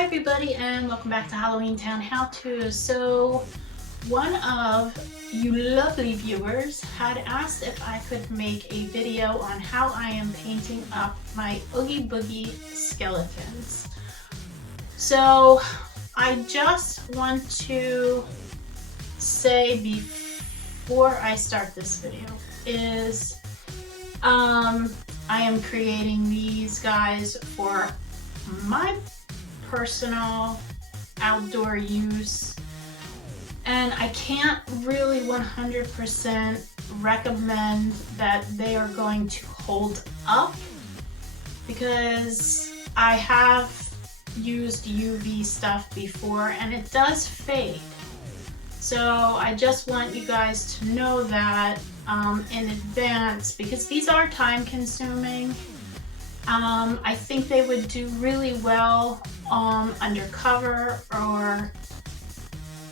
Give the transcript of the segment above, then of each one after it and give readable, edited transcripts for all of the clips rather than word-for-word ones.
Hi everybody and welcome back to Halloween Town How To. So one of you lovely viewers had asked if I could make a video on how I am painting up my Oogie Boogie skeletons. So I just want to say before I start this video is I am creating these guys for my personal outdoor use, and I can't really 100% recommend that they are going to hold up because I have used UV stuff before and it does fade. So I just want you guys to know that in advance, because these are time consuming. I think they would do really well under cover or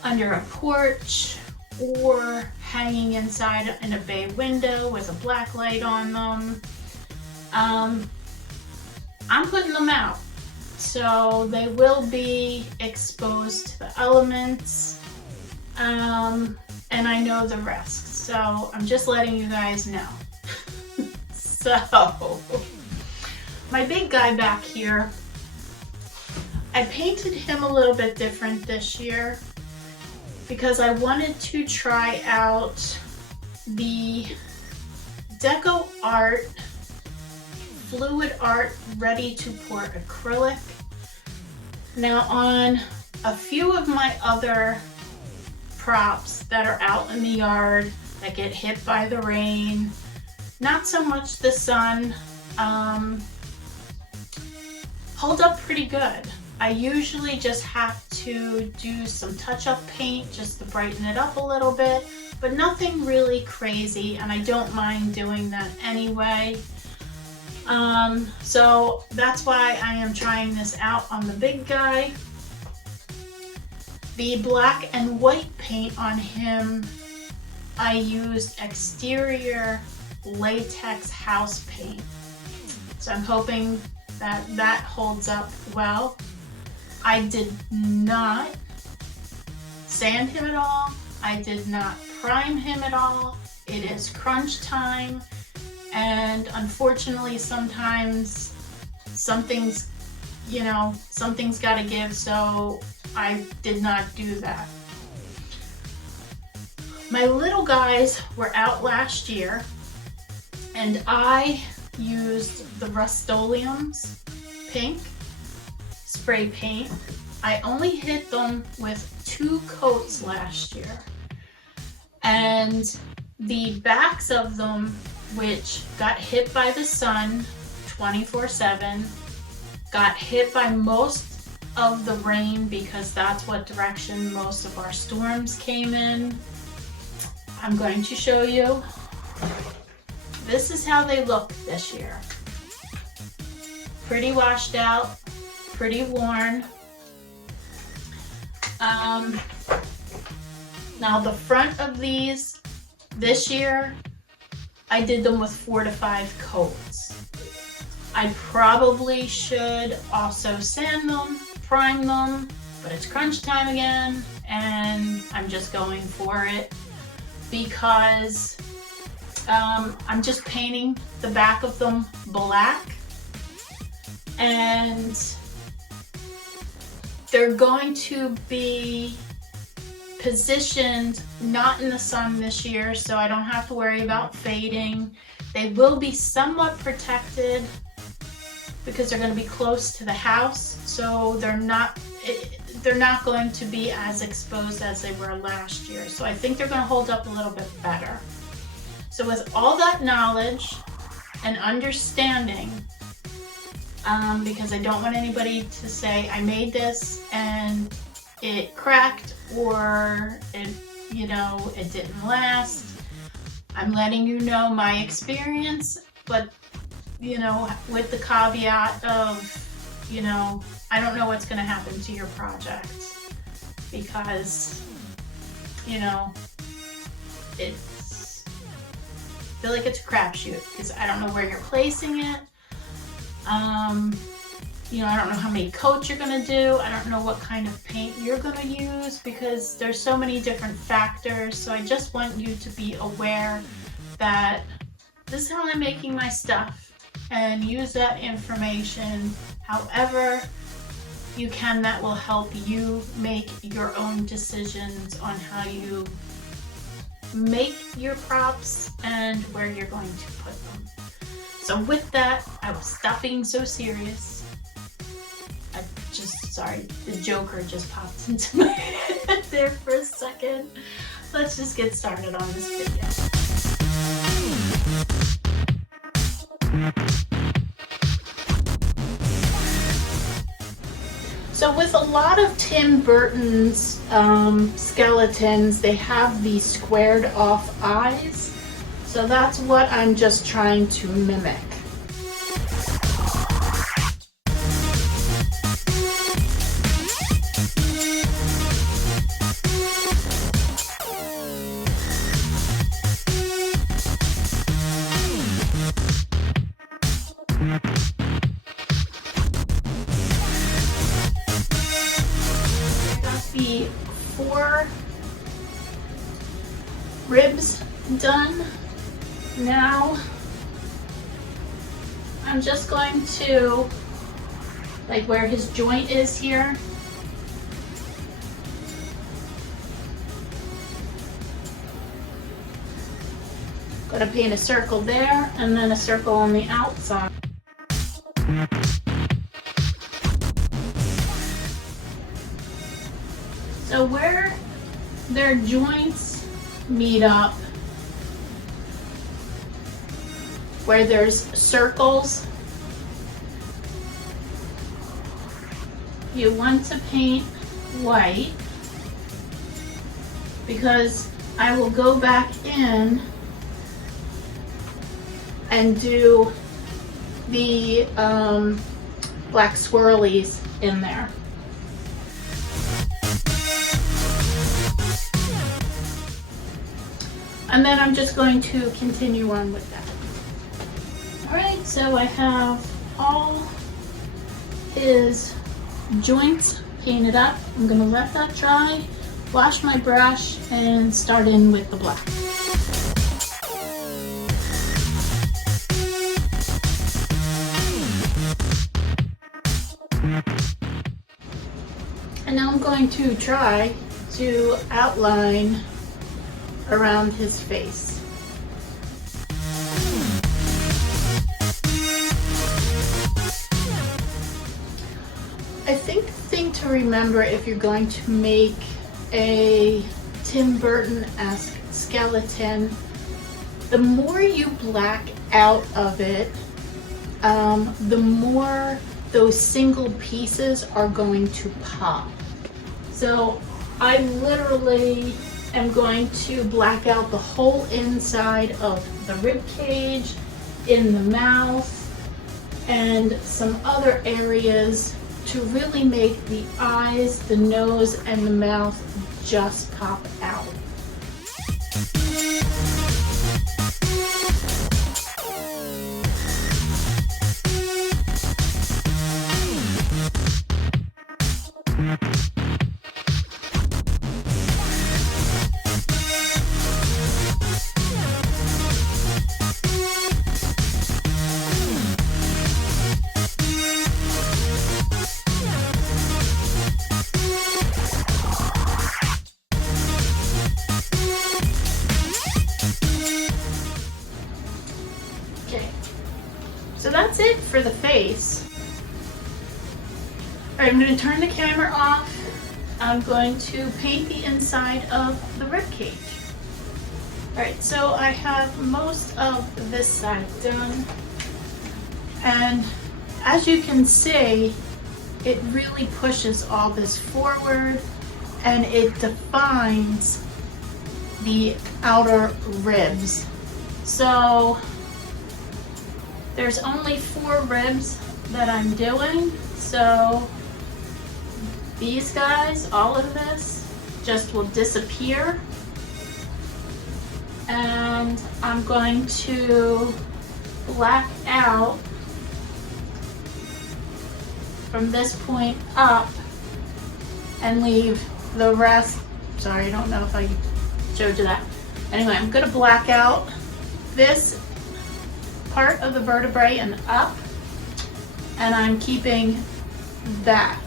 under a porch or hanging inside in a bay window with a black light on them. I'm putting them out, so they will be exposed to the elements, and I know the risks, so I'm just letting you guys know. So my big guy back here, I painted him a little bit different this year because I wanted to try out the Deco Art Fluid Art Ready to Pour acrylic. Now on a few of my other props that are out in the yard that get hit by the rain, not so much the sun, hold up pretty good. I usually just have to do some touch-up paint just to brighten it up a little bit, but nothing really crazy, and I don't mind doing that anyway. So that's why I am trying this out on the big guy. The black and white paint on him, I used exterior latex house paint. So I'm hoping that that holds up well. I did not sand him at all. I did not prime him at all. It is crunch time, and unfortunately sometimes something's got to give, so I did not do that. My little guys were out last year and I used the Rust-Oleum's pink spray paint. I only hit them with 2 coats last year, and the backs of them, which got hit by the sun 24/7, got hit by most of the rain because that's what direction most of our storms came in. I'm going to show you. This is how they look this year. Pretty washed out, pretty worn. Now the front of these this year, I did them with 4 to 5 coats. I probably should also sand them, prime them, but it's crunch time again and I'm just going for it because I'm just painting the back of them black, and they're going to be positioned not in the sun this year, so I don't have to worry about fading. They will be somewhat protected because they're going to be close to the house, so they're not going to be as exposed as they were last year. So I think they're going to hold up a little bit better. So with all that knowledge and understanding, because I don't want anybody to say I made this and it cracked or it didn't last. I'm letting you know my experience, but with the caveat of, I don't know what's going to happen to your project because, I feel like it's a crapshoot because I don't know where you're placing it. You know, I don't know how many coats you're gonna do. I don't know what kind of paint you're gonna use because there's so many different factors. So I just want you to be aware that this is how I'm making my stuff, and use that information however you can that will help you make your own decisions on how you make your props and where you're going to put them. So with that, I will stop being so serious. Sorry, the Joker just popped into my head there for a second. Let's just get started on this video. So with a lot of Tim Burton's skeletons, they have these squared off eyes. So that's what I'm just trying to mimic. The 4 ribs done. Now I'm just going to, like where his joint is here, gonna paint a circle there and then a circle on the outside. So where their joints meet up, where there's circles, you want to paint white, because I will go back in and do the black swirlies in there. And then I'm just going to continue on with that. Alright, so I have all his joints painted up. I'm going to let that dry, wash my brush, and start in with the black. And now I'm going to try to outline around his face. I think the thing to remember if you're going to make a Tim Burton-esque skeleton, the more you black out of it, the more those single pieces are going to pop. So I literally am going to black out the whole inside of the rib cage, in the mouth, and some other areas to really make the eyes, the nose, and the mouth just pop out. So that's it for the face. All right, I'm going to turn the camera off. I'm going to paint the inside of the rib cage. All right, so I have most of this side done. And as you can see, it really pushes all this forward and it defines the outer ribs. So there's only 4 ribs that I'm doing, so these guys, all of this, just will disappear. And I'm going to black out from this point up and leave the rest. Sorry, I don't know if I showed you that. Anyway, I'm gonna black out this part of the vertebrae and up, and I'm keeping that.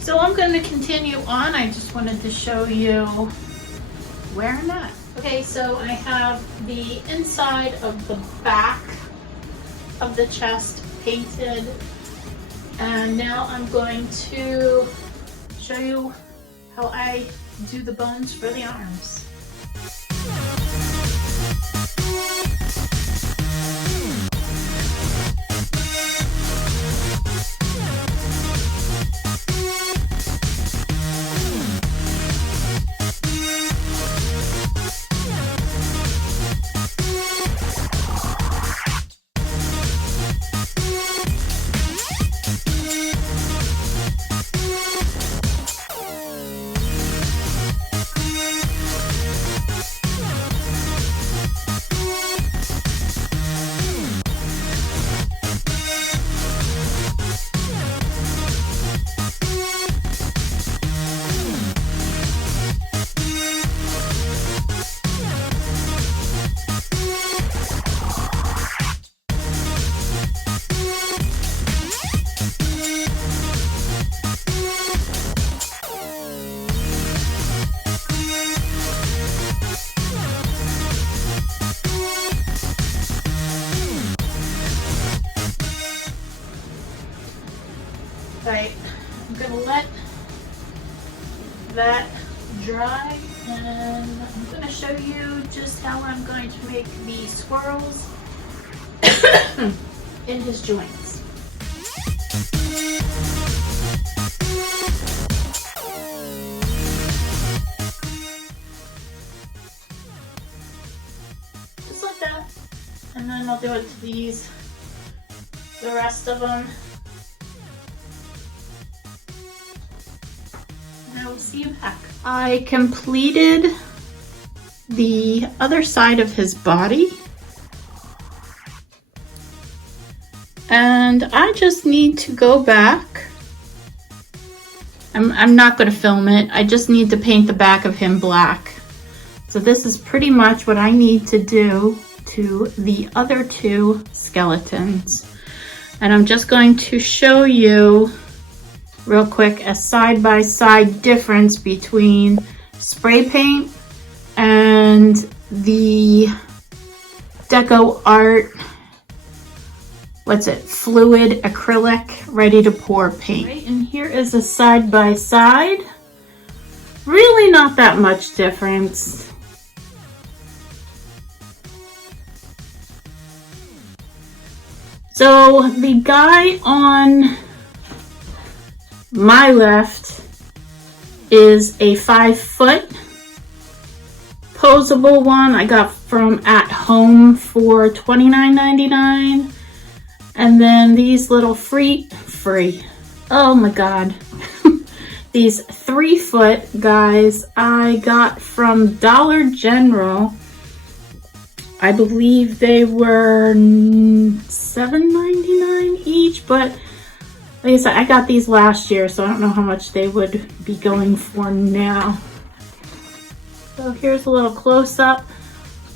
So I'm going to continue on. I just wanted to show you where I'm at. Okay, so I have the inside of the back of the chest painted, and now I'm going to show you how I do the bones for the arms. Right, I'm gonna let that dry, and I'm gonna show you just how I'm going to make the swirls in his joints. Just like that, and then I'll do it to the rest of them. I will see you back. I completed the other side of his body, and I just need to go back. I'm not going to film it. I just need to paint the back of him black. So this is pretty much what I need to do to the other two skeletons. And I'm just going to show you real quick a side-by-side difference between spray paint and the Deco Art, what's it, fluid acrylic ready to pour paint. Right, and here is a side-by-side. Really not that much difference. So the guy on my left is a 5-foot posable one I got from At Home for $29.99. And then these little free, oh my god, these 3-foot guys I got from Dollar General. I believe they were $7.99 each, but like I said, I got these last year, so I don't know how much they would be going for now. So here's a little close-up.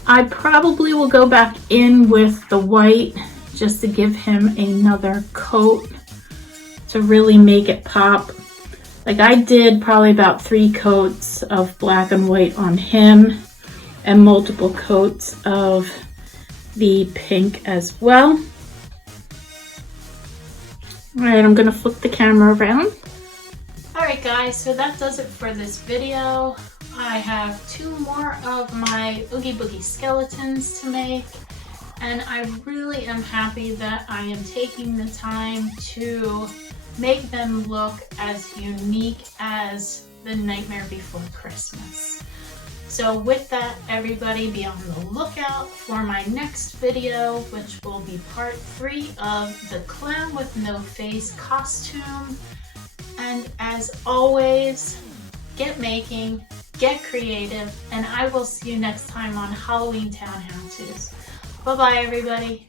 I probably will go back in with the white just to give him another coat to really make it pop. Like I did probably about 3 coats of black and white on him and multiple coats of the pink as well. Alright, I'm gonna flip the camera around. Alright guys, so that does it for this video. I have 2 more of my Oogie Boogie skeletons to make, and I really am happy that I am taking the time to make them look as unique as the Nightmare Before Christmas. So with that, everybody be on the lookout for my next video, which will be part 3 of the Clown with No Face costume. And as always, get making, get creative, and I will see you next time on Halloween Town How To's. Bye bye, everybody.